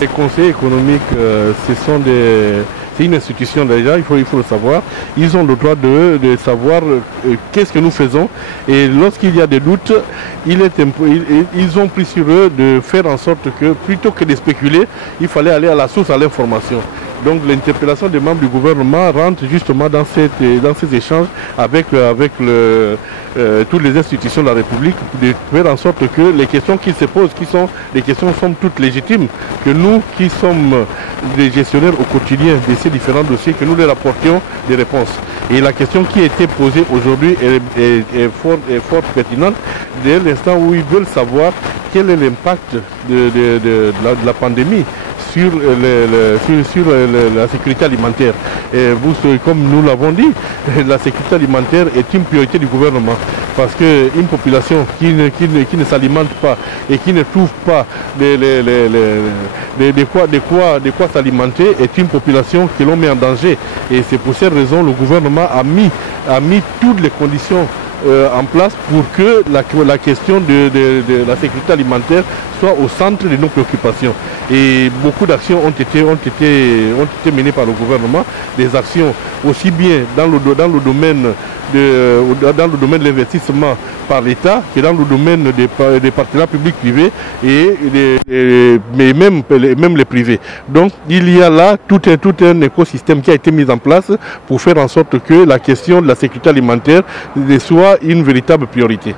Les conseils économiques, c'est une institution déjà, il faut le savoir. Ils ont le droit de savoir qu'est-ce que nous faisons. Et lorsqu'il y a des doutes, ils ont pris sur eux de faire en sorte que, plutôt que de spéculer, il fallait aller à la source, à l'information. Donc l'interpellation des membres du gouvernement rentre justement dans ces échanges avec toutes les institutions de la République, de faire en sorte que les questions qui se posent, qui sont des questions somme toute légitimes, que nous qui sommes des gestionnaires au quotidien de ces différents dossiers, que nous leur apportions des réponses. Et la question qui a été posée aujourd'hui est fort pertinente dès l'instant où ils veulent savoir quel est l'impact de la pandémie sur la sécurité alimentaire. Et vous, comme nous l'avons dit, la sécurité alimentaire est une priorité du gouvernement. Parce qu'une population qui ne s'alimente pas et qui ne trouve pas de quoi s'alimenter est une population que l'on met en danger. Et c'est pour cette raison que le gouvernement a mis toutes les conditions en place pour que la question de la sécurité alimentaire soit au centre de nos préoccupations. Et beaucoup d'actions ont été menées par le gouvernement, des actions aussi bien dans le domaine de l'investissement par l'État que dans le domaine des partenaires publics-privés mais même les privés. Donc il y a là tout un écosystème qui a été mis en place pour faire en sorte que la question de la sécurité alimentaire soit une véritable priorité.